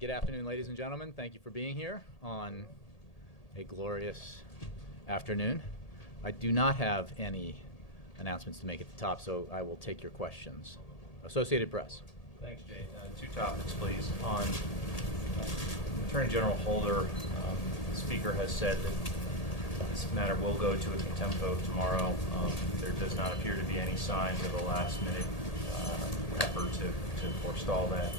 Good afternoon, ladies and gentlemen. Thank you for being here on a glorious afternoon. I do not have any announcements to make at the top, so I will take your questions. Associated Press. Thanks, Jay. Two topics, please. On Attorney General Holder, the Speaker has said that this matter will go to a contempt vote tomorrow. There does not appear to be any signs of a last-minute effort to forestall that.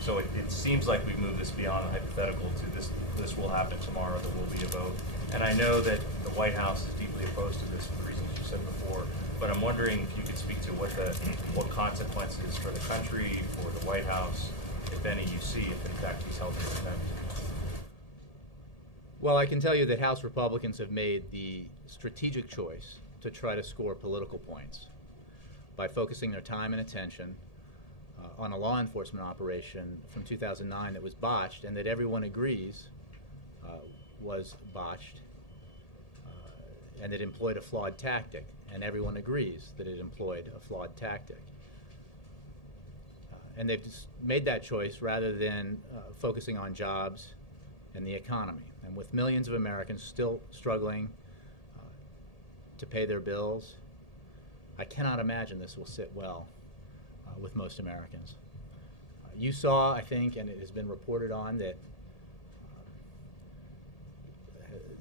So it seems like we've moved this beyond a hypothetical to this will happen tomorrow, there will be a vote. And I know that the White House is deeply opposed to this for the reasons you said before, but I'm wondering if you could speak to what consequences for the country, for the White House, if any, you see if in fact he's held to contempt. Well, I can tell you that House Republicans have made the strategic choice to try to score political points by focusing their time and attention on a law enforcement operation from 2009 that was botched and that everyone agrees was botched and it employed a flawed tactic, and everyone agrees that it employed a flawed tactic. And they've just made that choice rather than focusing on jobs and the economy. And with millions of Americans still struggling to pay their bills, I cannot imagine this will sit well with most Americans. You saw, I think, and it has been reported on, that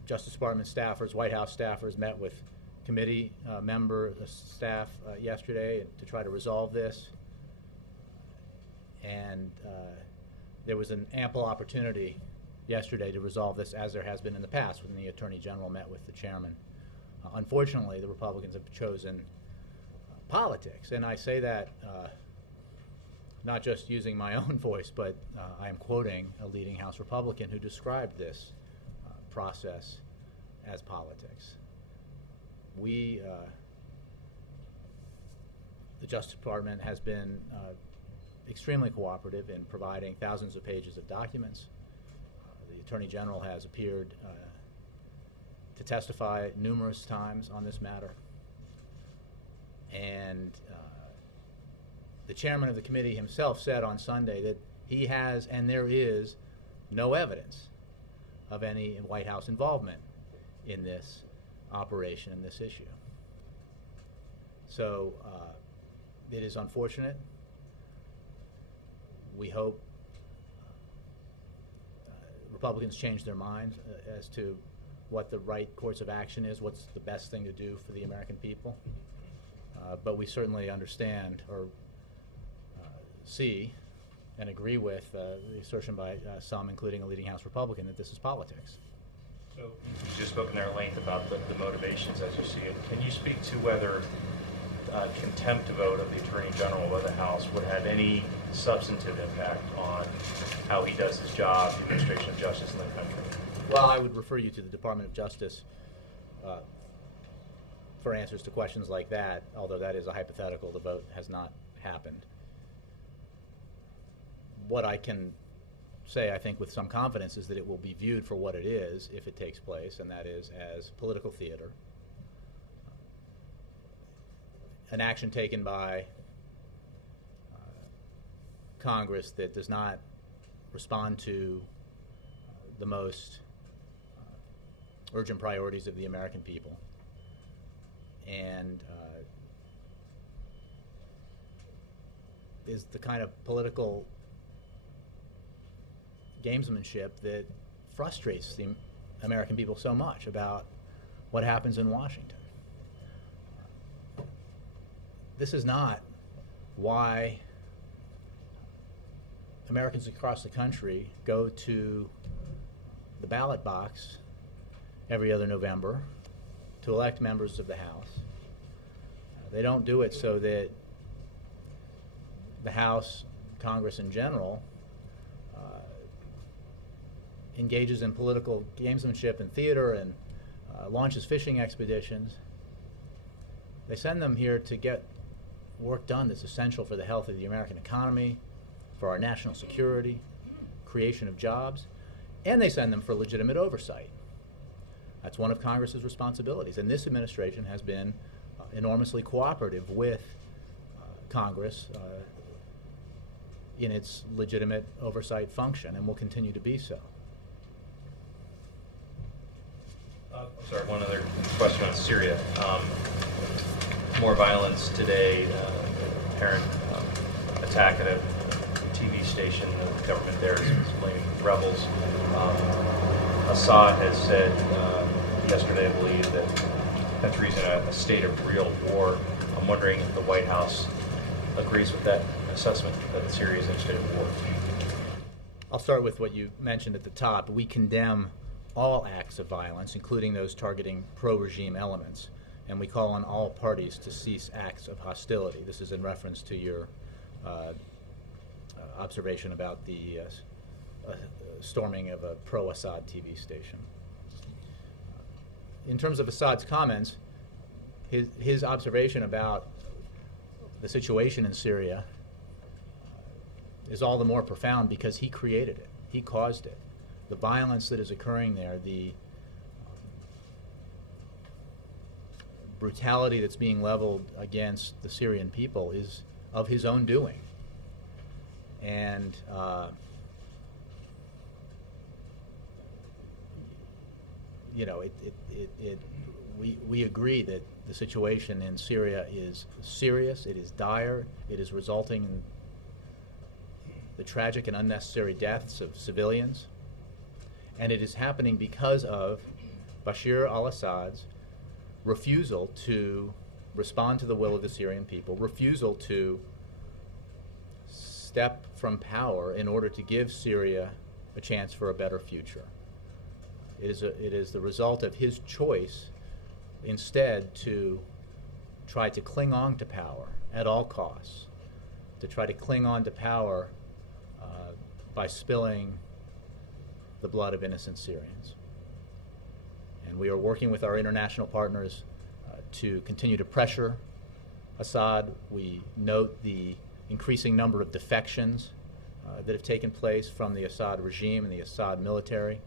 Justice Department staffers, White House staffers met with committee member staff yesterday to try to resolve this. And there was an ample opportunity yesterday to resolve this, as there has been in the past when the Attorney General met with the chairman. Unfortunately, the Republicans have chosen politics, and I say that not just using my own voice, but I am quoting a leading House Republican who described this process as politics. The Justice Department has been extremely cooperative in providing thousands of pages of documents. The Attorney General has appeared to testify numerous times on this matter. And the chairman of the committee himself said on Sunday that he has, and there is, no evidence of any White House involvement in this operation and this issue. So it is unfortunate. We hope Republicans change their minds as to what the right course of action is, what's the best thing to do for the American people. But we certainly understand or see and agree with the assertion by some, including a leading House Republican, that this is politics. So you've just spoken there at length about the motivations as you see it. Can you speak to whether contempt vote of the Attorney General of the House would have any substantive impact on how he does his job, the administration of justice in the country? Well, I would refer you to the Department of Justice for answers to questions like that, although that is a hypothetical. The vote has not happened. What I can say, I think, with some confidence is that it will be viewed for what it is if it takes place, and that is as political theater. An action taken by Congress that does not respond to the most urgent priorities of the American people, and is the kind of political gamesmanship that frustrates the American people so much about what happens in Washington. This is not why Americans across the country go to the ballot box every other November to elect members of the House. They don't do it so that the House, Congress in general, engages in political gamesmanship and theater and launches fishing expeditions. They send them here to get work done that's essential for the health of the American economy, for our national security, creation of jobs, and they send them for legitimate oversight. That's one of Congress's responsibilities, and this administration has been enormously cooperative with Congress in its legitimate oversight function and will continue to be so. I'm sorry, one other question on Syria. More violence today, apparent attack at a TV station. The government there is blaming rebels. Assad has said yesterday, I believe, that the country's in a state of real war. I'm wondering if the White House agrees with that assessment, that Syria is in a state of war. I'll start with what you mentioned at the top. We condemn all acts of violence, including those targeting pro-regime elements, and we call on all parties to cease acts of hostility. This is in reference to your observation about the storming of a pro-Assad TV station. In terms of Assad's comments, his observation about the situation in Syria is all the more profound because he created it. He caused it. The violence that is occurring there, the brutality that's being leveled against the Syrian people is of his own doing. And you know, we agree that the situation in Syria is serious, it is dire, it is resulting in the tragic and unnecessary deaths of civilians, and it is happening because of Bashar al-Assad's refusal to respond to the will of the Syrian people, refusal to step from power in order to give Syria a chance for a better future. It is the result of his choice instead to try to cling on to power at all costs, to try to cling on to power by spilling the blood of innocent Syrians. And we are working with our international partners to continue to pressure Assad. We note the increasing number of defections that have taken place from the Assad regime and the Assad military.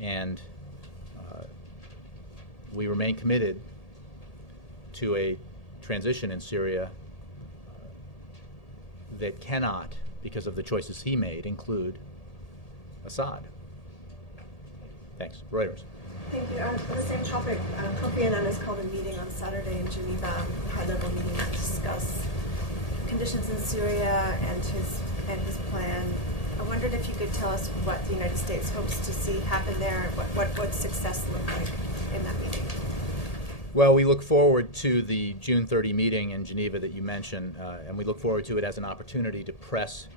And we remain committed to a transition in Syria that cannot, because of the choices he made, include Assad. Thanks. Reuters. Thank you. On the same topic, Kofi Annan has called a meeting on Saturday in Geneva, a high-level meeting to discuss conditions in Syria and his plan. I wondered if you could tell us what the United States hopes to see happen there, what success looked like in that meeting. Well, we look forward to the June 30 meeting in Geneva that you mentioned, and we look forward to it as an opportunity to press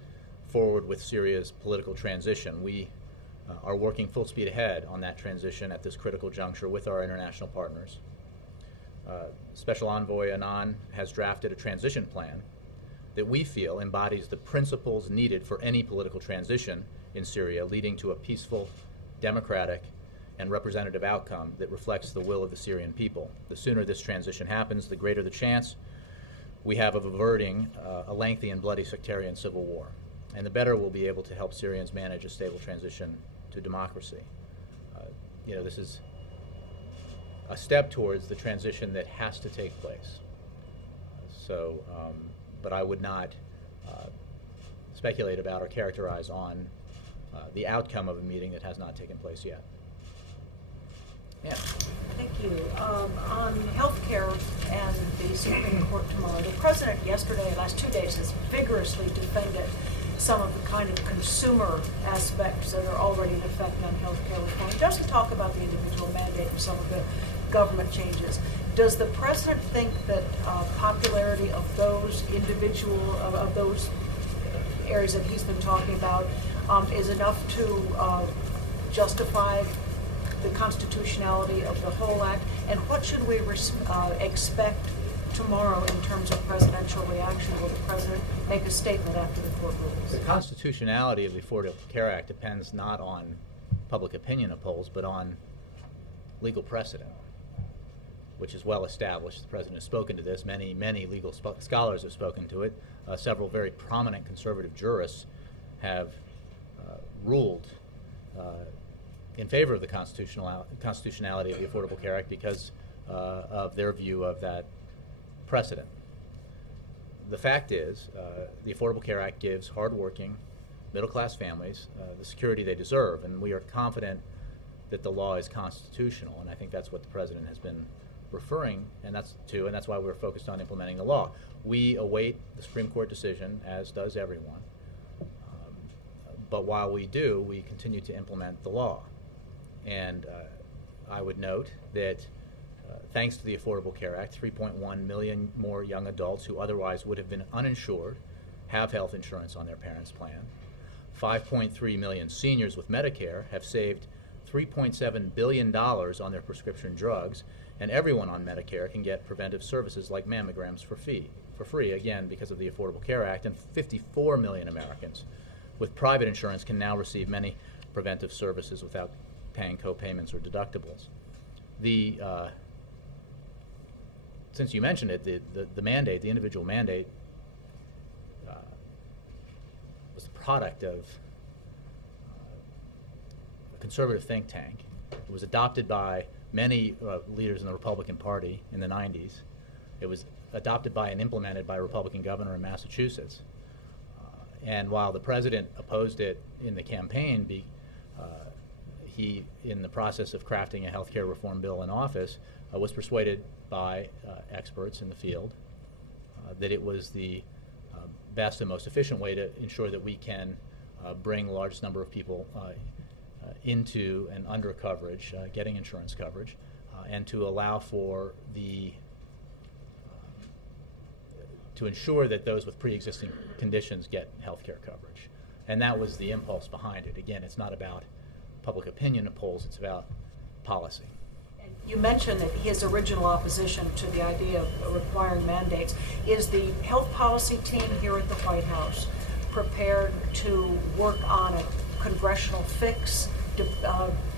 forward with Syria's political transition. We are working full speed ahead on that transition at this critical juncture with our international partners. Special Envoy Annan has drafted a transition plan that we feel embodies the principles needed for any political transition in Syria, leading to a peaceful, democratic, and representative outcome that reflects the will of the Syrian people. The sooner this transition happens, the greater the chance we have of averting a lengthy and bloody sectarian civil war. And the better we'll be able to help Syrians manage a stable transition to democracy. You know, this is a step towards the transition that has to take place. But I would not speculate about or characterize on the outcome of a meeting that has not taken place yet. Yeah. Thank you. On healthcare and the Supreme Court tomorrow, the president yesterday, last 2 days, has vigorously defended some of the kind of consumer aspects that are already in effect on healthcare reform. He doesn't talk about the individual mandate and some of the government changes. Does the president think that popularity of those of those areas that he's been talking about is enough to justify the constitutionality of the whole act? And what should we expect tomorrow in terms of presidential reaction? Will the president make a statement after the court rules? The constitutionality of the Affordable Care Act depends not on public opinion of polls, but on legal precedent, which is well established. The president has spoken to this. Many legal scholars have spoken to it. Several very prominent conservative jurists have ruled in favor of the constitutionality of the Affordable Care Act because of their view of that precedent. the fact is, the Affordable Care Act gives hardworking, middle-class families the security they deserve, and we are confident that the law is constitutional, and I think that's what the President has been referring, and that's why we're focused on implementing the law. We await the Supreme Court decision, as does everyone, but while we do, we continue to implement the law. And I would note that thanks to the Affordable Care Act, 3.1 million more young adults who otherwise would have been uninsured have health insurance on their parents' plan. 5.3 million seniors with Medicare have saved $3.7 billion on their prescription drugs, and everyone on Medicare can get preventive services like mammograms for free, again, because of the Affordable Care Act, and 54 million Americans with private insurance can now receive many preventive services without paying co-payments or deductibles. Since you mentioned it, the mandate, the individual mandate, was the product of a conservative think tank. It was adopted by many leaders in the Republican Party in the 90s. It was adopted by and implemented by a Republican governor in Massachusetts. And while the President opposed it in the campaign, he, in the process of crafting a health care reform bill in office, was persuaded by experts in the field that it was the best and most efficient way to ensure that we can bring the largest number of people into and under coverage, getting insurance coverage, and to allow for to ensure that those with pre-existing conditions get health care coverage. And that was the impulse behind it. Again, it's not about public opinion polls, it's about policy. And you mentioned that his original opposition to the idea of requiring mandates. Is the health policy team here at the White House prepared to work on a congressional fix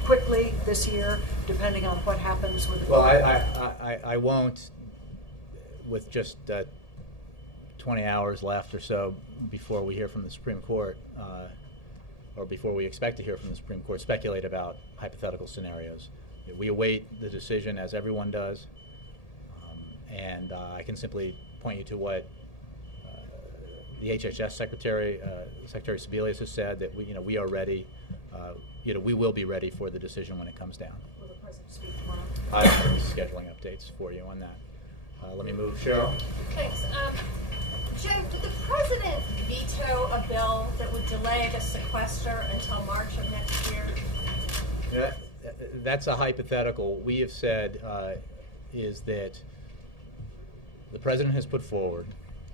quickly this year, depending on what happens with the Well, I won't, with just 20 hours left or so before we hear from the Supreme Court, or before we expect to hear from the Supreme Court, speculate about hypothetical scenarios. We await the decision, as everyone does, and I can simply point you to what the HHS Secretary Sebelius has said, that we are ready. We will be ready for the decision when it comes down. Will the President speak tomorrow? I have scheduling updates for you on that. Let me move. Cheryl? Thanks. Joe, did the President veto a bill that would delay the sequester until March of next year? Yeah, that's a hypothetical. We have said is that the President has put forward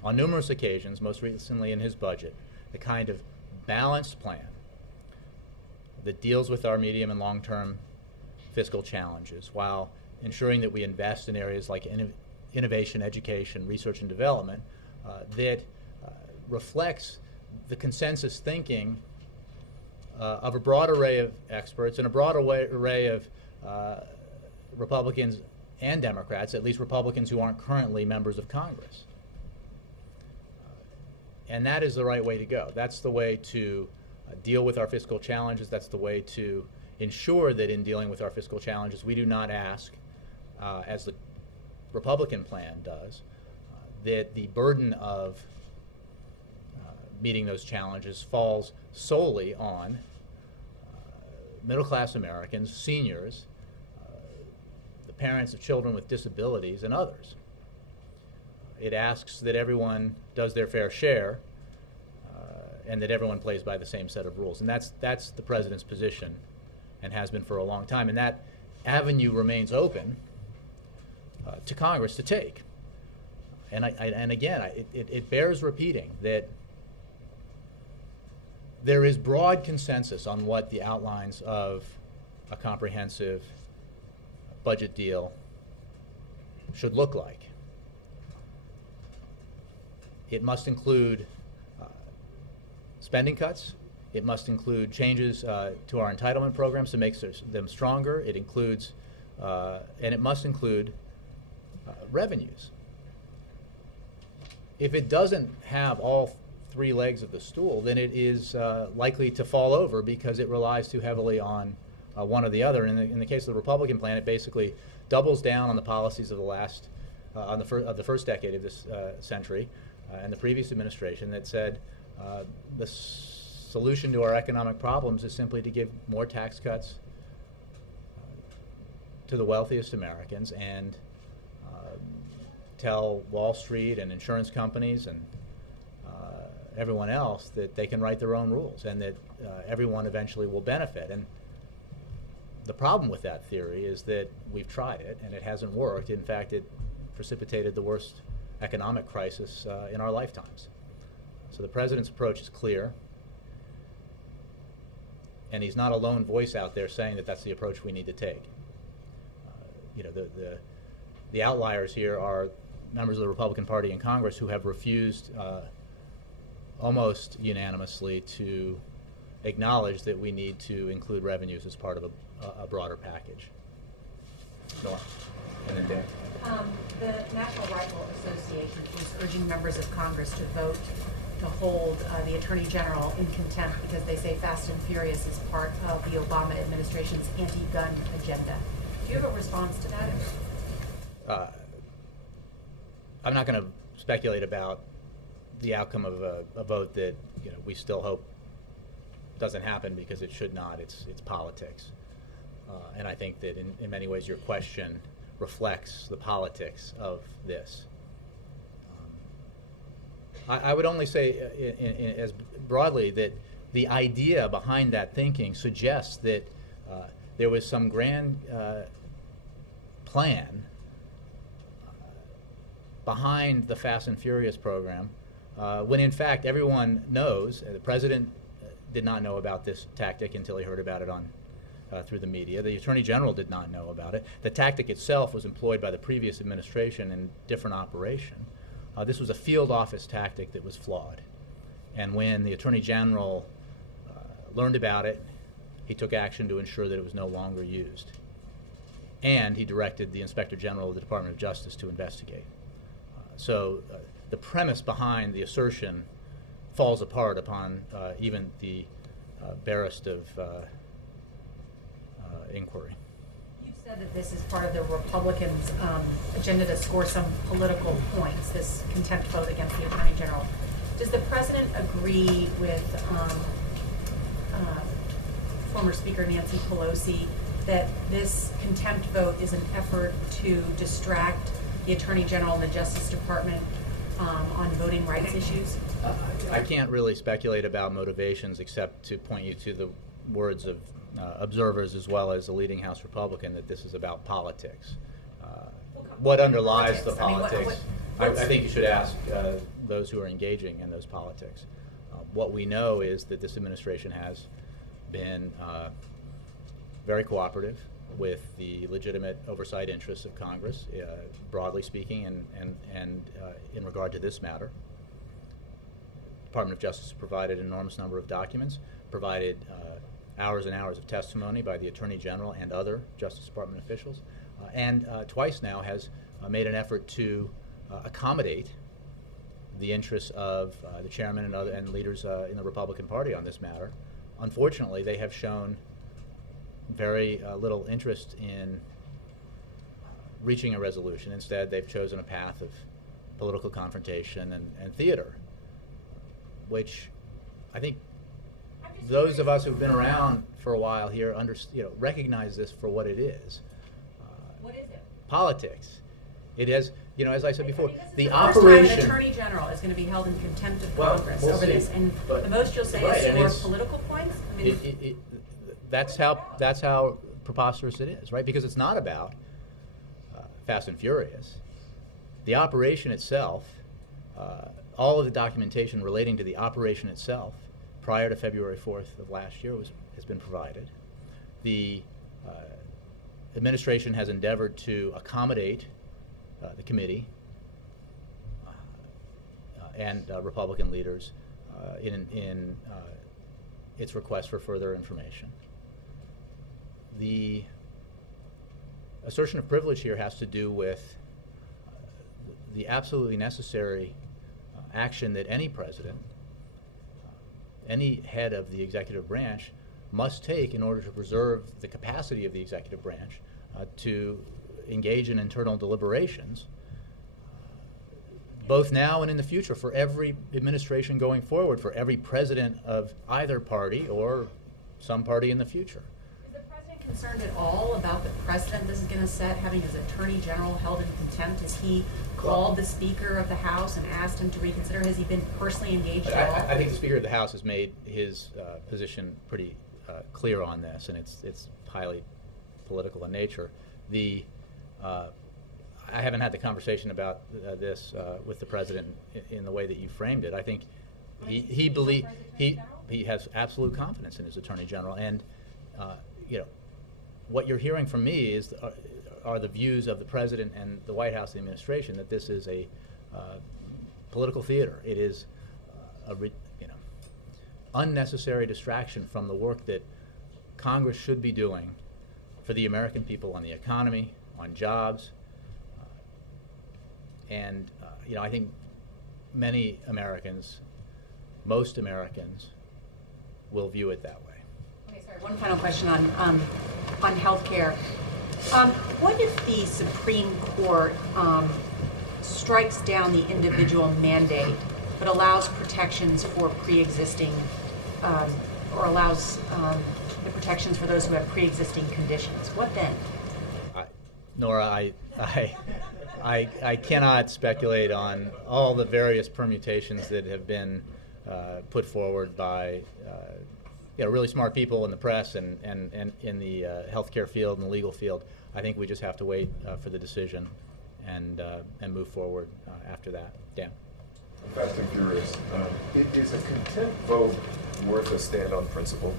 on numerous occasions, most recently in his budget, the kind of balanced plan that deals with our medium and long-term fiscal challenges while ensuring that we invest in areas like innovation, education, research and development that reflects the consensus thinking of a broad array of experts and a broad array of Republicans and Democrats, at least Republicans who aren't currently members of Congress. And that is the right way to go. That's the way to deal with our fiscal challenges. That's the way to ensure that in dealing with our fiscal challenges, we do not ask, as the Republican plan does, that the burden of meeting those challenges falls solely on middle-class Americans, seniors, the parents of children with disabilities, and others. It asks that everyone does their fair share and that everyone plays by the same set of rules. And that's the President's position and has been for a long time. And that avenue remains open to Congress to take. And again, it bears repeating that there is broad consensus on what the outlines of a comprehensive budget deal should look like. It must include spending cuts. It must include changes to our entitlement programs to make them stronger. It includes, and it must include revenues. If it doesn't have all three legs of the stool, then it is likely to fall over because it relies too heavily on one or the other. In the case of the Republican plan, it basically doubles down on the policies of the last, of the first decade of this century, and the previous administration that said the solution to our economic problems is simply to give more tax cuts to the wealthiest Americans and tell Wall Street and insurance companies and everyone else that they can write their own rules and that everyone eventually will benefit. And the problem with that theory is that we've tried it and it hasn't worked. In fact, it precipitated the worst economic crisis in our lifetimes. So the president's approach is clear, and he's not a lone voice out there saying that that's the approach we need to take. You know, the outliers here are members of the Republican Party in Congress who have refused almost unanimously to acknowledge that we need to include revenues as part of a broader package. Nora, and then Dan. The National Rifle Association is urging members of Congress to vote to hold the Attorney General in contempt because they say Fast and Furious is part of the Obama administration's anti-gun agenda. Do you have a response to that? I'm not going to speculate about the outcome of a vote that we still hope doesn't happen because it should not. It's politics, and I think that in many ways your question reflects the politics of this. I would only say as broadly that the idea behind that thinking suggests that there was some grand plan behind the Fast and Furious program, when in fact everyone knows, the president did not know about this tactic until he heard about it through the media. The Attorney General did not know about it. The tactic itself was employed by the previous administration in different operation. This was a field office tactic that was flawed. And when the Attorney General learned about it, he took action to ensure that it was no longer used. And he directed the Inspector General of the Department of Justice to investigate. So the premise behind the assertion falls apart upon even the barest of inquiry. You've said that this is part of the Republicans' agenda to score some political points, this contempt vote against the Attorney General. Does the President agree with former Speaker Nancy Pelosi that this contempt vote is an effort to distract the Attorney General and the Justice Department on voting rights issues? I can't really speculate about motivations except to point you to the words of observers as well as a leading House Republican that this is about politics. What underlies the politics? I think you should ask those who are engaging in those politics. What we know is that this administration has been very cooperative with the legitimate oversight interests of Congress, broadly speaking, and in regard to this matter. The Department of Justice provided an enormous number of documents, provided hours and hours of testimony by the Attorney General and other Justice Department officials, and twice now has made an effort to accommodate the interests of the chairman and leaders in the Republican Party on this matter. Unfortunately, they have shown very little interest in reaching a resolution. Instead, they've chosen a path of political confrontation and theater, which I think those of us who've been around for a while here recognize this for what it is. What is it? Politics. It has, as I said before, the First operation. time an Attorney General is going to be held in contempt of Well, Congress we'll over see. this, and But- the most you'll say right, is and score it's- political points. I mean, That's how preposterous it is, right? Because it's not about Fast and Furious. The operation itself, all of the documentation relating to the operation itself, prior to February 4th of last year, has been provided. The administration has endeavored to accommodate the committee and Republican leaders in its request for further information. The assertion of privilege here has to do with the absolutely necessary action that any president, any head of the executive branch, must take in order to preserve the capacity of the executive branch to engage in internal deliberations both now and in the future, for every administration going forward, for every president of either party or some party in the future. Is the president concerned at all about the precedent this is going to set, having his attorney general held in contempt? Has he called the Speaker of the House and asked him to reconsider? Has he been personally engaged at all? I think the Speaker of the House has made his position pretty clear on this, and it's highly political in nature. I haven't had the conversation about this with the president in the way that you framed it. I think he has absolute confidence in his attorney general, and what you're hearing from me are the views of the president and the White House administration that this is a political theater. It is unnecessary distraction from the work that Congress should be doing for the American people on the economy, on jobs. I think many Americans, most Americans, will view it that way. Okay, sorry, one final question on health care. What if the Supreme Court strikes down the individual mandate but allows protections for pre-existing, or allows the protections for those who have pre-existing conditions? What then? Nora, I cannot speculate on all the various permutations that have been put forward by really smart people in the press and in the healthcare field and the legal field. I think we just have to wait for the decision and move forward after that. Dan. Fast and Furious. Is a contempt vote worth a stand on principle?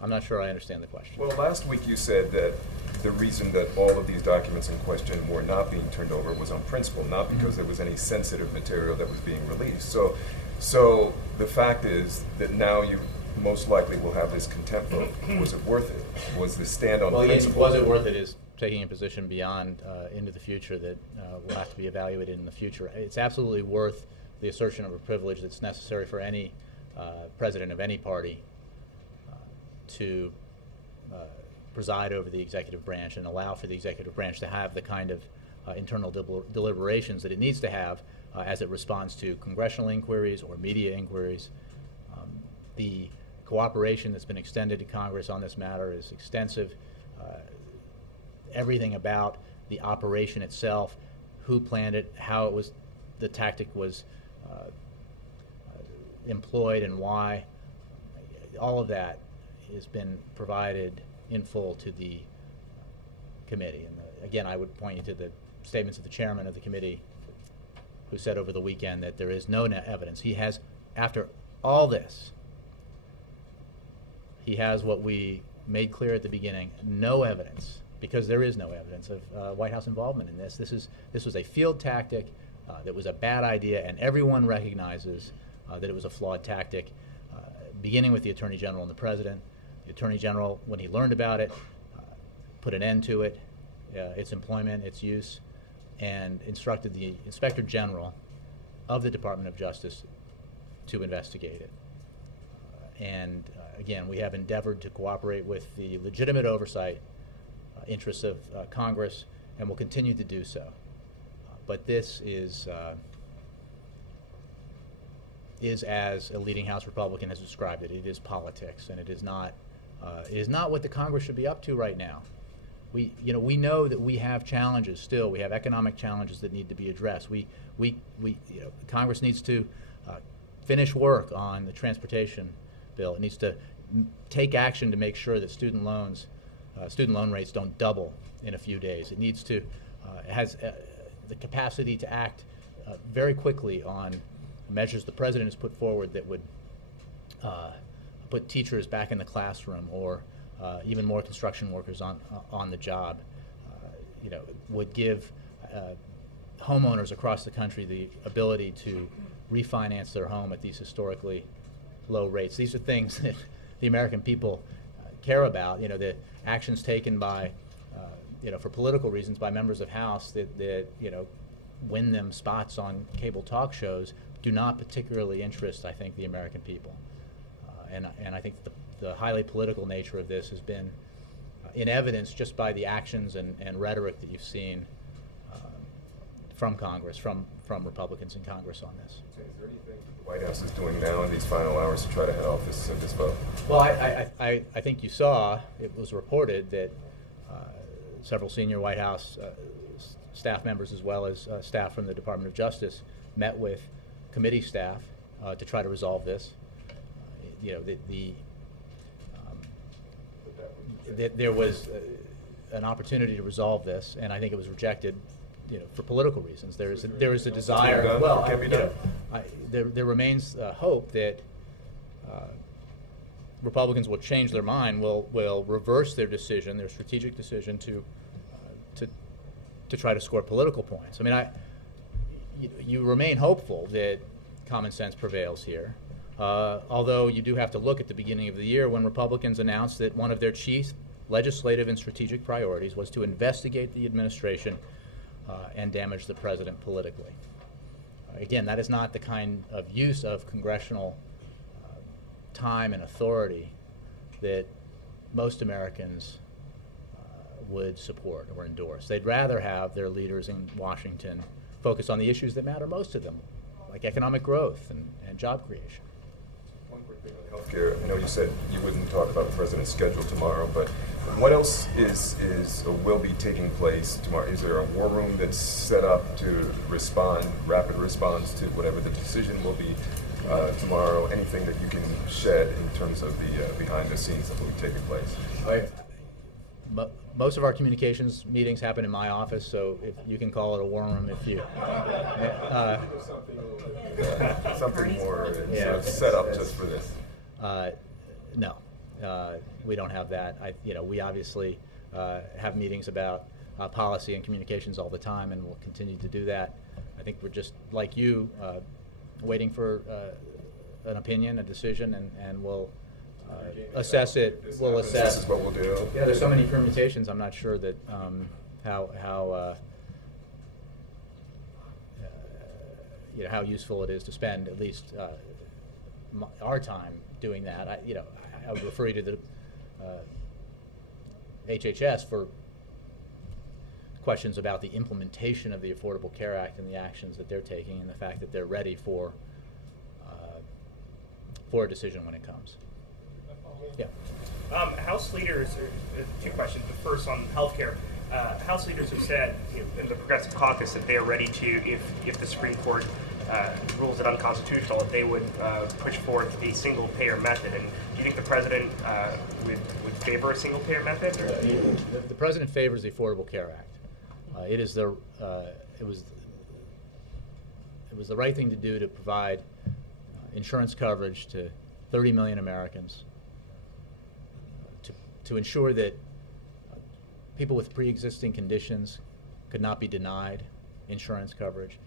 I'm not sure I understand the question. Well, last week you said that the reason that all of these documents in question were not being turned over was on principle, not because there was any sensitive material that was being released. So the fact is that now you most likely will have this contempt vote. Was it worth it? Was the stand on principle? Was it worth it is taking a position beyond into the future that will have to be evaluated in the future. It's absolutely worth the assertion of a privilege that's necessary for any president of any party to preside over the executive branch and allow for the executive branch to have the kind of internal deliberations that it needs to have as it responds to congressional inquiries or media inquiries. The cooperation that's been extended to Congress on this matter is extensive. Everything about the operation itself, who planned it, how it was, the tactic was employed and why, all of that has been provided in full to the committee. And again, I would point you to the statements of the chairman of the committee, who said over the weekend that there is no evidence. He has, after all this, he has what we made clear at the beginning, no evidence, because there is no evidence of White House involvement in this. This was a field tactic that was a bad idea, and everyone recognizes that it was a flawed tactic, beginning with the Attorney General and the President. The Attorney General, when he learned about it, put an end to it, its employment, its use, and instructed the Inspector General of the Department of Justice to investigate it. Again, we have endeavored to cooperate with the legitimate oversight interests of Congress, and will continue to do so. But this is as a leading House Republican has described it. It is politics, and it is not what the Congress should be up to right now. We know that we have challenges still. We have economic challenges that need to be addressed. Congress needs to finish work on the transportation bill. It needs to take action to make sure that student loan rates don't double in a few days. It needs to has the capacity to act very quickly on measures the president has put forward that would put teachers back in the classroom, or even more construction workers on the job. Would give homeowners across the country the ability to refinance their home at these historically low rates. These are things that the American people care about. The actions taken by, for political reasons, by members of House that win them spots on cable talk shows do not particularly interest, I think, the American people. And I think the highly political nature of this has been in evidence just by the actions and rhetoric that you've seen from Congress, from Republicans in Congress on this. Is there anything the White House is doing now in these final hours to try to head off this vote? Well, I think you saw, it was reported that several senior White House staff members, as well as staff from the Department of Justice, met with committee staff to try to resolve this. There was an opportunity to resolve this, and I think it was rejected, for political reasons. There is a desire. Done? Well, It can't be done? there remains hope that Republicans will change their mind, will reverse their decision, their strategic decision to try to score political points. I mean, you remain hopeful that common sense prevails here. Although you do have to look at the beginning of the year when Republicans announced that one of their chief legislative and strategic priorities was to investigate the administration and damage the president politically. Again, that is not the kind of use of congressional time and authority that most Americans would support or endorse. They'd rather have their leaders in Washington focus on the issues that matter most to them, like economic growth and job creation. One quick thing on healthcare. I know you said you wouldn't talk about the president's schedule tomorrow, but what else is or will be taking place tomorrow? Is there a war room that's set up to respond, rapid response to whatever the decision will be tomorrow? Anything that you can shed in terms of the behind the scenes that will be taking place? Most of our communications meetings happen in my office, so if you can call it a war room if you. Something more Yeah. set up just for this. No, we don't have that. We obviously have meetings about policy and communications all the time, and we'll continue to do that. I think we're just like you, waiting for an opinion, a decision, and we'll assess it. We'll assess. This is what we'll do. Yeah, there's so many permutations. I'm not sure that how useful it is to spend at least our time doing that. I would refer you to the HHS for questions about the implementation of the Affordable Care Act and the actions that they're taking, and the fact that they're ready for a decision when it comes. Yeah. House leaders, two questions. The first on healthcare. House leaders have said in the Progressive Caucus that they are ready to, if the Supreme Court rules it unconstitutional, that they would push forth a single-payer method. And do you think the president would favor a single-payer method? Or? The president favors the Affordable Care Act. It was the right thing to do to provide insurance coverage to 30 million Americans, to ensure that people with pre-existing conditions could not be denied insurance coverage.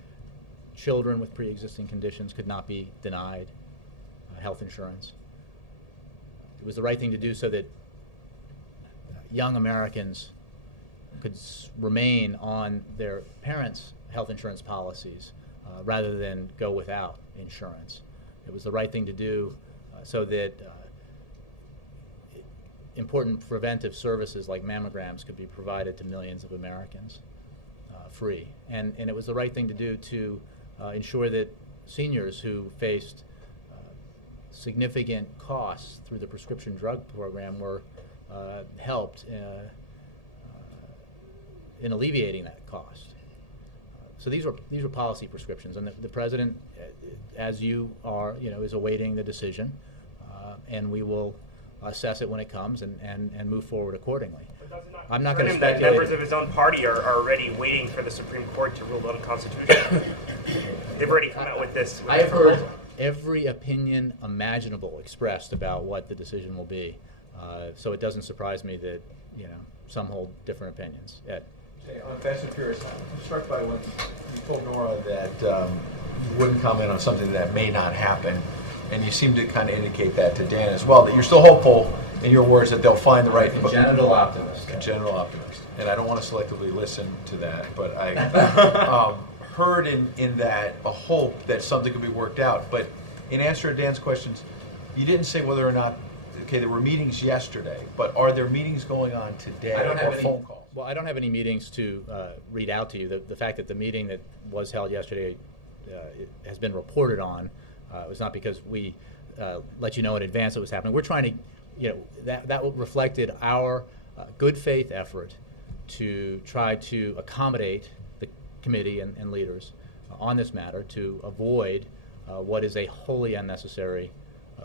Children with pre-existing conditions could not be denied health insurance. It was the right thing to do so that young Americans could remain on their parents' health insurance policies rather than go without insurance. It was the right thing to do so that important preventive services like mammograms could be provided to millions of Americans free. And it was the right thing to do to ensure that seniors who faced significant costs through the prescription drug program were helped in alleviating that cost. So these were policy prescriptions, and the president, as you are, is awaiting the decision, and we will assess it when it comes and move forward accordingly. I'm not going to speculate. That members of his own party are already waiting for the Supreme Court to rule it unconstitutional. They've already come out with this. I have heard every opinion imaginable expressed about what the decision will be, so it doesn't surprise me that some hold different opinions. Ed. Hey, on Fast and Furious, I'm struck by when you told Nora that you wouldn't comment on something that may not happen, and you seem to kind of indicate that to Dan as well, that you're still hopeful, in your words, that they'll find the right... Congenital optimist. Congenital optimist. And I don't want to selectively listen to that, but I heard in that a hope that something could be worked out. But in answer to Dan's questions, you didn't say whether or not, okay, there were meetings yesterday, but are there meetings going on today or phone calls? Well, I don't have any meetings to read out to you. The fact that the meeting that was held yesterday it has been reported on was not because we let you know in advance it was happening. We're trying to, that reflected our good faith effort to try to accommodate the committee and leaders on this matter to avoid what is a wholly unnecessary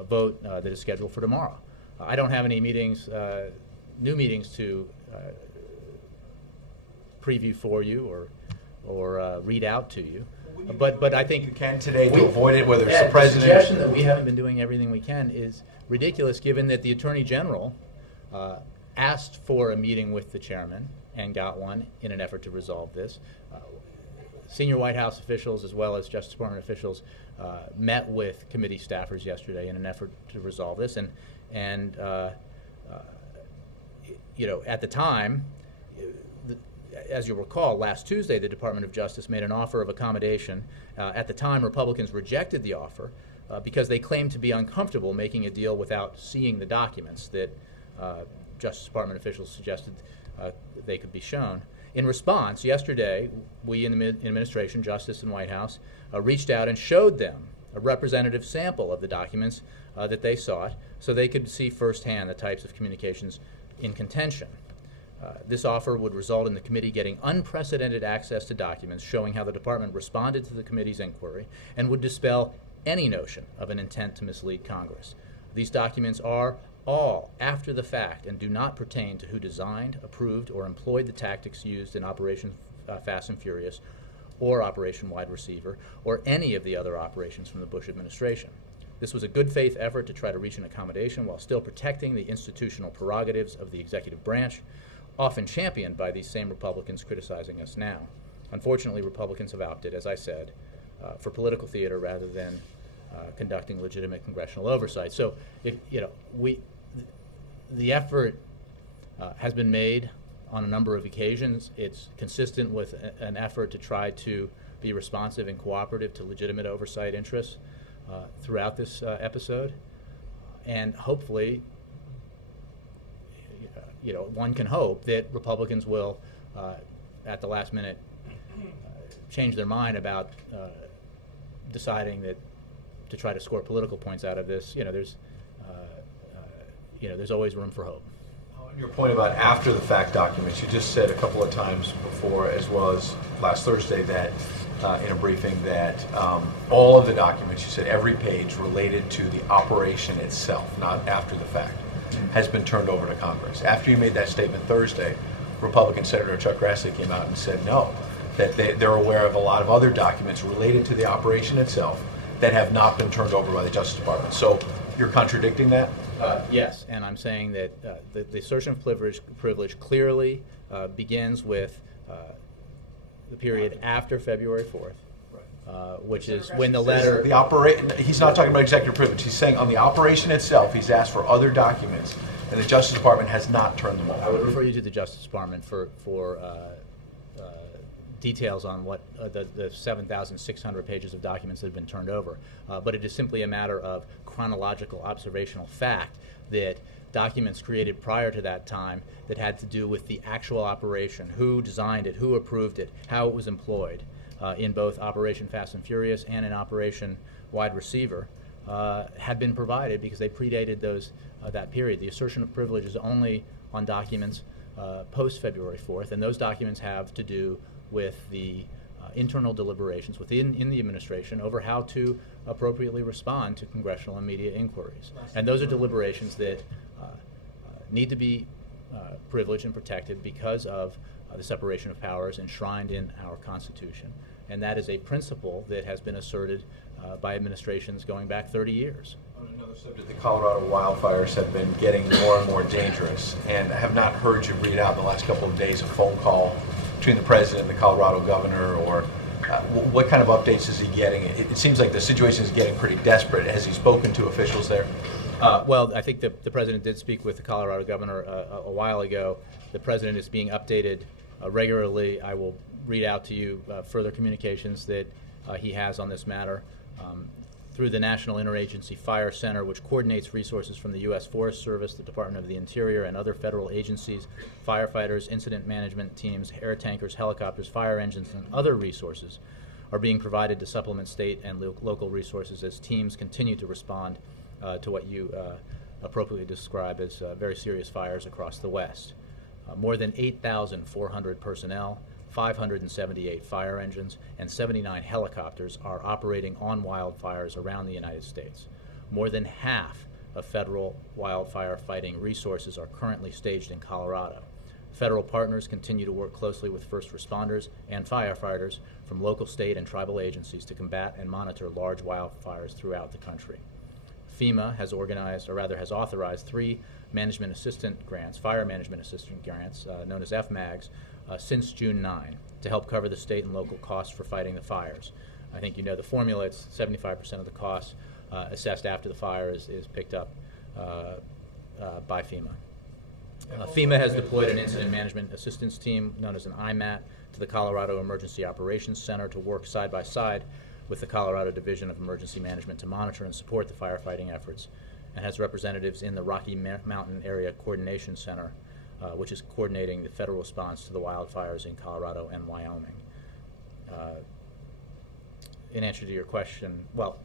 vote that is scheduled for tomorrow. I don't have any meetings, new meetings to preview for you or read out to you. But I think you can today to avoid it, whether it's the president. The suggestion that we haven't been doing everything we can is ridiculous, given that the Attorney General asked for a meeting with the chairman and got one in an effort to resolve this. Senior White House officials as well as Justice Department officials met with committee staffers yesterday in an effort to resolve this, and at the time, as you'll recall, last Tuesday the Department of Justice made an offer of accommodation. At the time, Republicans rejected the offer because they claimed to be uncomfortable making a deal without seeing the documents that Justice Department officials suggested they could be shown. In response, yesterday, we in the administration, Justice and White House, reached out and showed them a representative sample of the documents that they sought so they could see firsthand the types of communications in contention. This offer would result in the committee getting unprecedented access to documents showing how the department responded to the committee's inquiry and would dispel any notion of an intent to mislead Congress. These documents are all after the fact and do not pertain to who designed, approved, or employed the tactics used in Operation Fast and Furious or Operation Wide Receiver or any of the other operations from the Bush administration. This was a good faith effort to try to reach an accommodation while still protecting the institutional prerogatives of the executive branch, often championed by these same Republicans criticizing us now. Unfortunately, Republicans have opted, as I said, for political theater rather than conducting legitimate congressional oversight. So, the effort has been made on a number of occasions. It's consistent with an effort to try to be responsive and cooperative to legitimate oversight interests throughout this episode, and hopefully, one can hope that Republicans will, at the last minute, change their mind about deciding that to try to score political points out of this. There's always room for hope. On your point about after the fact documents, you just said a couple of times before, as well as last Thursday, that in a briefing that all of the documents, you said every page related to the operation itself, not after the fact, has been turned over to Congress. After you made that statement Thursday, Republican Senator Chuck Grassley came out and said no, that they're aware of a lot of other documents related to the operation itself that have not been turned over by the Justice Department. So you're contradicting that? Yes, and I'm saying that the assertion of privilege clearly begins with the period after February 4th, which is when the letter... He's not talking about executive privilege. He's saying on the operation itself, he's asked for other documents, and the Justice Department has not turned them over. I would refer you to the Justice Department for details on what the 7,600 pages of documents that have been turned over. But it is simply a matter of chronological observational fact that documents created prior to that time that had to do with the actual operation, who designed it, who approved it, how it was employed in both Operation Fast and Furious and in Operation Wide Receiver, had been provided because they predated that period. The assertion of privilege is only on documents post-February 4th, and those documents have to do with the internal deliberations in the administration over how to appropriately respond to congressional and media inquiries. And those are deliberations that need to be privileged and protected because of the separation of powers enshrined in our Constitution. And that is a principle that has been asserted by administrations going back 30 years. On another subject, the Colorado wildfires have been getting more and more dangerous, and I have not heard you read out in the last couple of days a phone call between the president and the Colorado governor, or what kind of updates is he getting? It seems like the situation is getting pretty desperate. Has he spoken to officials there? Well, I think the president did speak with the Colorado governor a while ago. The president is being updated regularly. I will read out to you further communications that he has on this matter. through the National Interagency Fire Center, which coordinates resources from the U.S. Forest Service, the Department of the Interior, and other federal agencies, firefighters, incident management teams, air tankers, helicopters, fire engines, and other resources are being provided to supplement state and local resources as teams continue to respond to what you appropriately describe as very serious fires across the West. More than 8,400 personnel, 578 fire engines, and 79 helicopters are operating on wildfires around the United States. More than half of federal wildfire fighting resources are currently staged in Colorado. Federal partners continue to work closely with first responders and firefighters from local, state, and tribal agencies to combat and monitor large wildfires throughout the country. FEMA has authorized 3 management assistant grants, fire management assistant grants, known as FMAGs, since June 9 to help cover the state and local costs for fighting the fires. I think you know the formula. It's 75% of the costs assessed after the fire is picked up by FEMA. FEMA has deployed an incident management assistance team known as an IMAT to the Colorado Emergency Operations Center to work side by side with the Colorado Division of Emergency Management to monitor and support the firefighting efforts, and has representatives in the Rocky Mountain Area Coordination Center, which is coordinating the federal response to the wildfires in Colorado and Wyoming. In answer to your question, well,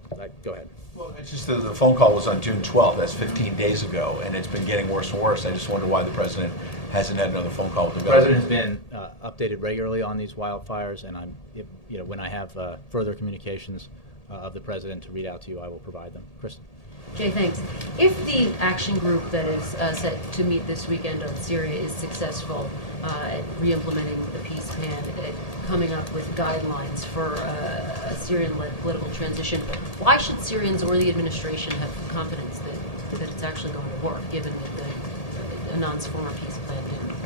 go ahead. Well, it's just that the phone call was on June 12th. That's 15 days ago, and it's been getting worse and worse. I just wonder why the president hasn't had another phone call with the president has been updated regularly on these wildfires, and when I have further communications of the president to read out to you, I will provide them. Kristen. Jay, thanks. If the action group that is set to meet this weekend on Syria is successful at re-implementing the peace plan, at coming up with guidelines for a Syrian-led political transition, why should Syrians or the administration have confidence that it's actually going to work, given that Annan's former peace plan didn't?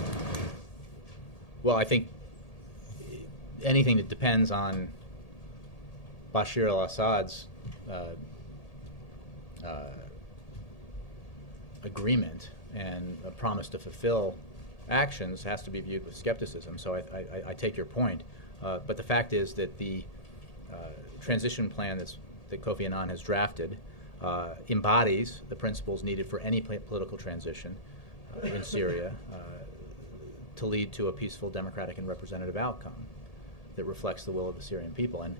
Well, I think anything that depends on Bashar al-Assad's agreement and a promise to fulfill actions has to be viewed with skepticism. So I take your point. But the fact is that the transition plan that Kofi Annan has drafted embodies the principles needed for any political transition in Syria to lead to a peaceful, democratic, and representative outcome that reflects the will of the Syrian people. And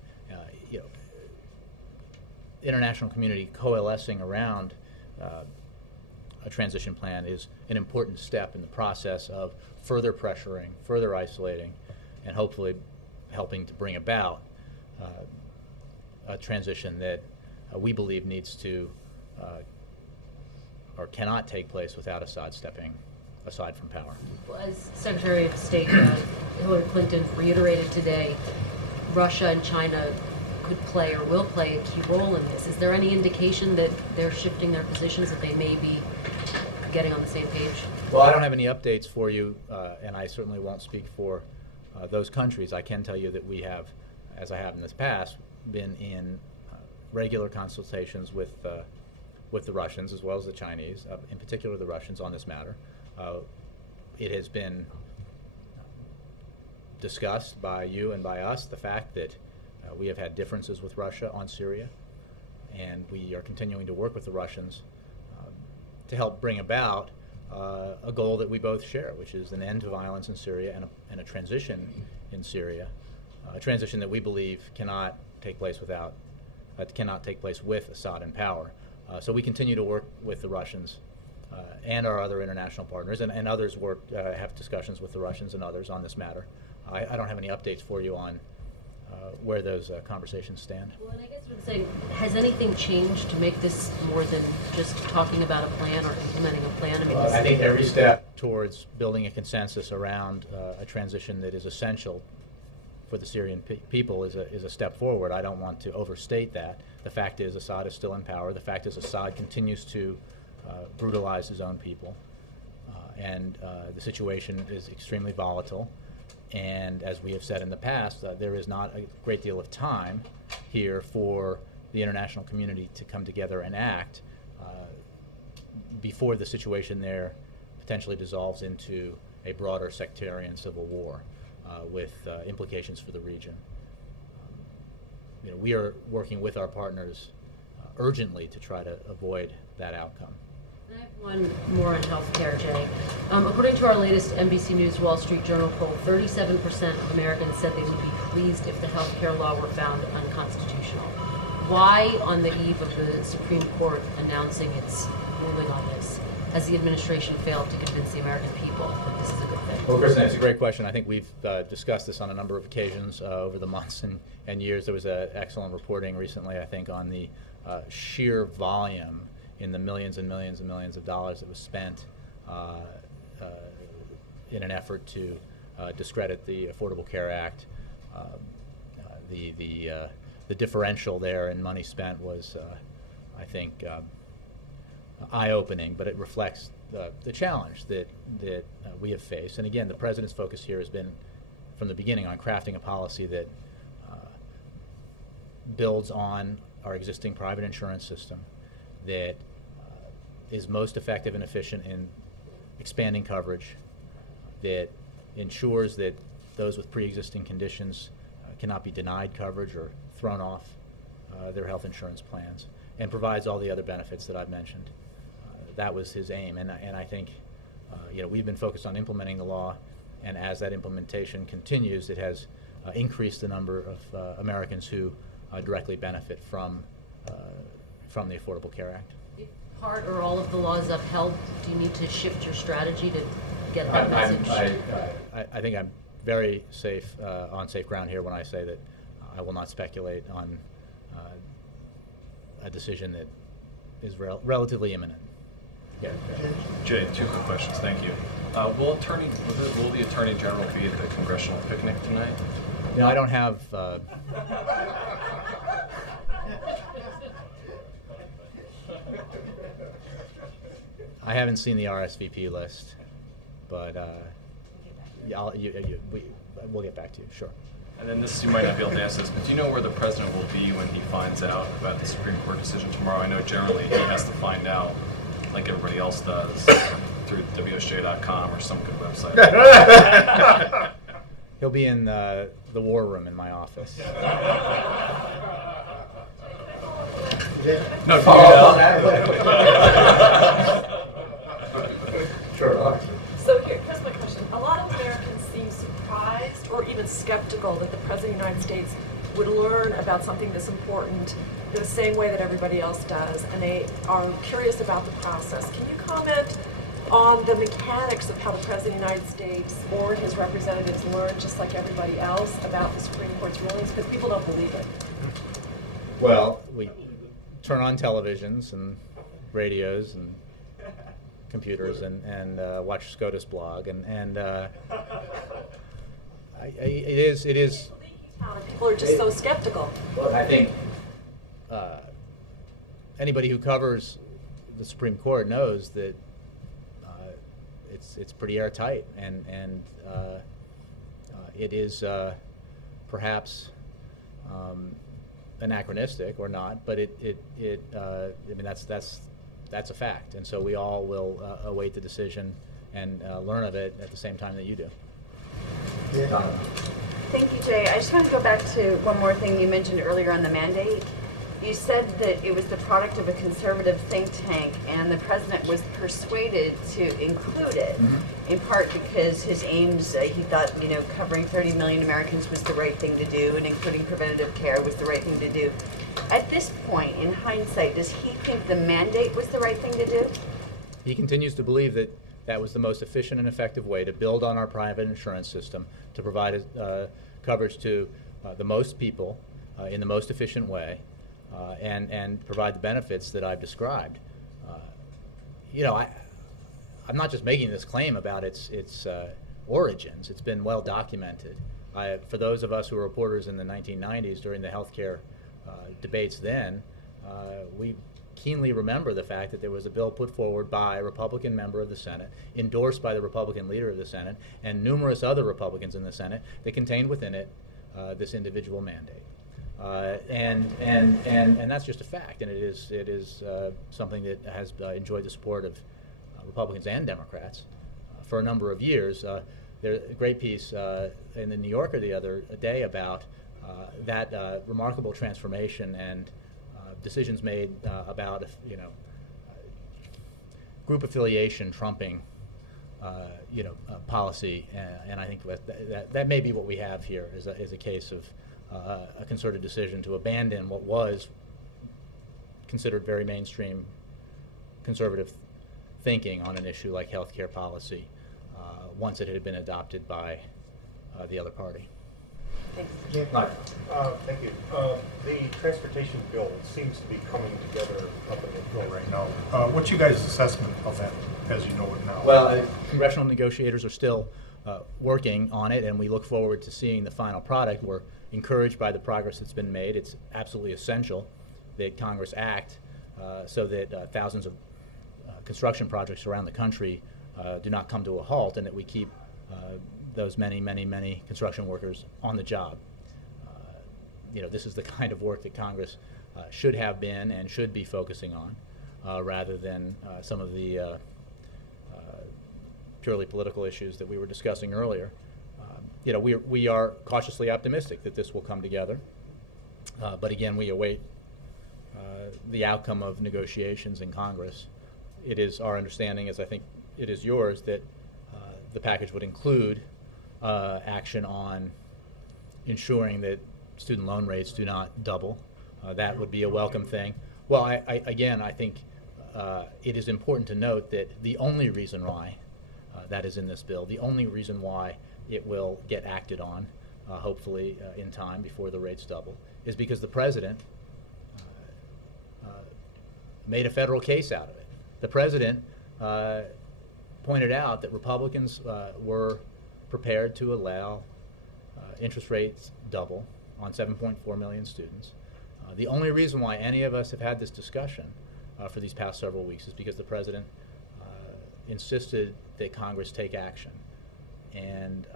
international community coalescing around a transition plan is an important step in the process of further pressuring, further isolating, and hopefully helping to bring about a transition that we believe needs to or cannot take place without Assad stepping aside from power. Well, as Secretary of State Hillary Clinton reiterated today, Russia and China could play or will play a key role in this. Is there any indication that they're shifting their positions, that they may be getting on the same page? Well, I don't have any updates for you, and I certainly won't speak for those countries. I can tell you that we have, as I have in this past, been in regular consultations with the Russians as well as the Chinese, in particular the Russians, on this matter. It has been discussed by you and by us, the fact that we have had differences with Russia on Syria, and we are continuing to work with the Russians to help bring about a goal that we both share, which is an end to violence in Syria and a transition in Syria, a transition that we believe cannot take place with Assad in power. So we continue to work with the Russians and our other international partners, and others have discussions with the Russians and others on this matter. I don't have any updates for you on where those conversations stand. Well, and I guess what I'm saying, has anything changed to make this more than just talking about a plan or implementing a plan? I think every step towards building a consensus around a transition that is essential for the Syrian people is a step forward. I don't want to overstate that. The fact is Assad is still in power. The fact is Assad continues to brutalize his own people. And the situation is extremely volatile. And as we have said in the past, there is not a great deal of time here for the international community to come together and act before the situation there potentially dissolves into a broader sectarian civil war with implications for the region. We are working with our partners urgently to try to avoid that outcome. I have one more on healthcare, Jay. According to our latest NBC News Wall Street Journal poll, 37% of Americans said they would be pleased if the healthcare law were found unconstitutional. Why, on the eve of the Supreme Court announcing its ruling on this, has the administration failed to convince the American people that this is a good thing? Well, Kristen, it's a great question. I think we've discussed this on a number of occasions over the months and years. There was excellent reporting recently, I think, on the sheer volume in the millions and millions and millions of dollars that was spent in an effort to discredit the Affordable Care Act. The differential there in money spent was, I think, eye-opening, but it reflects the challenge that we have faced. And again, the President's focus here has been, from the beginning, on crafting a policy that builds on our existing private insurance system, that is most effective and efficient in expanding coverage, that ensures that those with pre-existing conditions cannot be denied coverage or thrown off their health insurance plans, and provides all the other benefits that I've mentioned. That was his aim, and I think we've been focused on implementing the law, and as that implementation continues, it has increased the number of Americans who directly benefit from the Affordable Care Act. If part or all of the law is upheld, do you need to shift your strategy to get that message? I think I'm very safe on safe ground here when I say that I will not speculate on a decision that is relatively imminent. Yeah. Jay, two quick questions. Thank you. Will the Attorney General be at the congressional picnic tonight? No, I don't have. I haven't seen the RSVP list, but we'll get back to you. Sure. And then this, you might not be able to answer this, but do you know where the president will be when he finds out about the Supreme Court decision tomorrow? I know generally he has to find out, like everybody else does, through WSJ.com or some good website. He'll be in the war room in my office. No, Sure. So here's my question. A lot of Americans seem surprised or even skeptical that the President of the United States would learn about something this important the same way that everybody else does, and they are curious about the process. Can you comment on the mechanics of how the President of the United States or his representatives learn, just like everybody else, about the Supreme Court's rulings? Because people don't believe it. Well, we turn on televisions and radios and computers and watch SCOTUS blog, and it is. People are just so skeptical. Well, I think anybody who covers the Supreme Court knows that it's pretty airtight, and it is perhaps anachronistic or not, but I mean that's a fact, and so we all will await the decision and learn of it at the same time that you do. Yeah. Thank you, Jay. I just want to go back to one more thing you mentioned earlier on the mandate. You said that it was the product of a conservative think tank, and the president was persuaded to include it, in part because his aims, he thought, covering 30 million Americans was the right thing to do, and including preventative care was the right thing to do. At this point, in hindsight, does he think the mandate was the right thing to do? He continues to believe that that was the most efficient and effective way to build on our private insurance system, to provide coverage to the most people in the most efficient way, and provide the benefits that I've described. I'm not just making this claim about its origins. It's been well documented. For those of us who were reporters in the 1990s during the healthcare debates then, we keenly remember the fact that there was a bill put forward by a Republican member of the Senate, endorsed by the Republican leader of the Senate, and numerous other Republicans in the Senate that contained within it this individual mandate. And that's just a fact, and it is something that has enjoyed the support of Republicans and Democrats for a number of years. There's a great piece in the New Yorker the other day about that remarkable transformation and decisions made about group affiliation trumping policy, and I think that may be what we have here is a case of a concerted decision to abandon what was considered very mainstream conservative thinking on an issue like healthcare policy once it had been adopted by the other party. Thanks. Thank you. The transportation bill seems to be coming together up in the bill right now. What's you guys' assessment of that as you know it now? Well, congressional negotiators are still working on it, and we look forward to seeing the final product. We're encouraged by the progress that's been made. It's absolutely essential that Congress act so that thousands of construction projects around the country do not come to a halt, and that we keep those many, many, many construction workers on the job. This is the kind of work that Congress should have been and should be focusing on, rather than some of the purely political issues that we were discussing earlier. We are cautiously optimistic that this will come together, but again, we await the outcome of negotiations in Congress. It is our understanding, as I think it is yours, that the package would include action on ensuring that student loan rates do not double. That would be a welcome thing. Well, I think it is important to note that the only reason why that is in this bill, the only reason why it will get acted on, hopefully in time before the rates double, is because the president made a federal case out of it. The president pointed out that Republicans were prepared to allow interest rates double on 7.4 million students. The only reason why any of us have had this discussion for these past several weeks is because the president insisted that Congress take action. And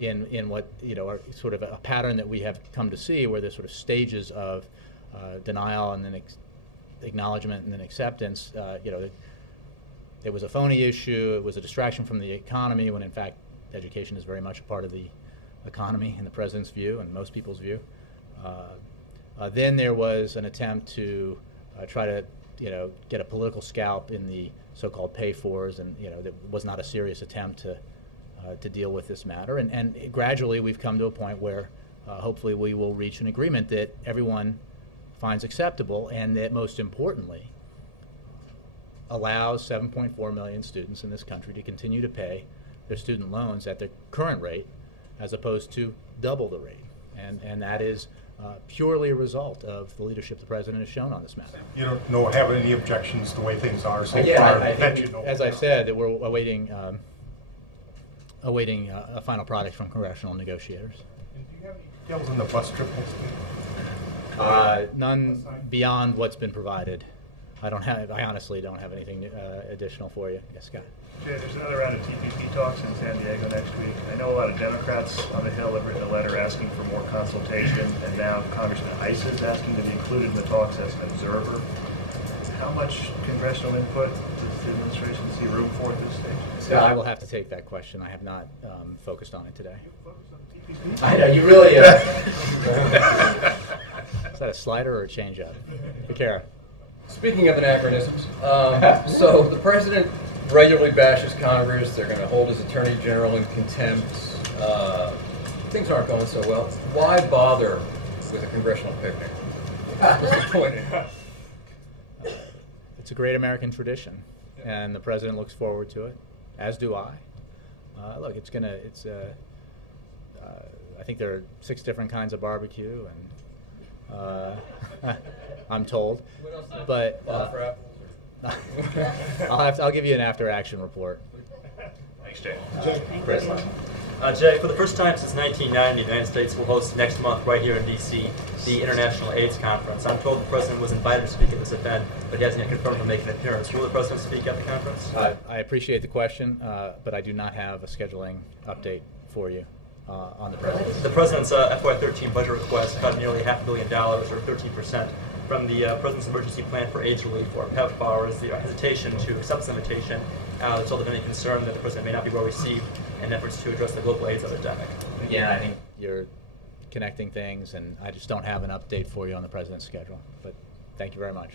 in what are sort of a pattern that we have come to see, where there's sort of stages of denial and then acknowledgement and then acceptance. There was a phony issue. It was a distraction from the economy, when in fact education is very much a part of the economy in the president's view and most people's view. Then there was an attempt to try to get a political scalp in the so-called pay-fors, and that was not a serious attempt to deal with this matter. And gradually we've come to a point where hopefully we will reach an agreement that everyone finds acceptable, and that most importantly allows 7.4 million students in this country to continue to pay their student loans at their current rate as opposed to double the rate. And that is purely a result of the leadership the president has shown on this matter. You don't have any objections to the way things are so Again, far? I that think, you know as I said, that we're awaiting a final product from congressional negotiators. And do you have any details on the bus triples? None beyond what's been provided. I honestly don't have anything additional for you. Yes, Scott. Jay, there's another round of TPP talks in San Diego next week. I know a lot of Democrats on the Hill have written a letter asking for more consultation, and now Congressman Ice is asking to be included in the talks as an observer. How much congressional input does the administration see room for at this stage? Scott, I will have to take that question. I have not focused on it today. You focus on TPP? I know, you really Is that a slider or a change-up? Vakara. Speaking of anachronisms, so the president regularly bashes Congress. They're going to hold his attorney general in contempt. Things aren't going so well. Why bother with a congressional picnic? What's the point? It's a great American tradition, and the president looks forward to it, as do I. Look, I think there are 6 different kinds of barbecue, and I'm told. But I'll give you an after-action report. Thanks, Jay. Chris. Jay, for the first time since 1990, the United States will host next month right here in D.C. the International AIDS Conference. I'm told the president was invited to speak at this event, but he hasn't yet confirmed to make an appearance. Will the president speak at the conference? I appreciate the question, but I do not have a scheduling update for you on the president. The president's FY13 budget request cut nearly $500 million, or 13%, from the president's emergency plan for AIDS relief, or PEPFAR, is the hesitation to accept this invitation. The result of any concern that the president may not be well received in efforts to address the global AIDS epidemic. Again, I think you're connecting things, and I just don't have an update for you on the president's schedule. But Thank you very much.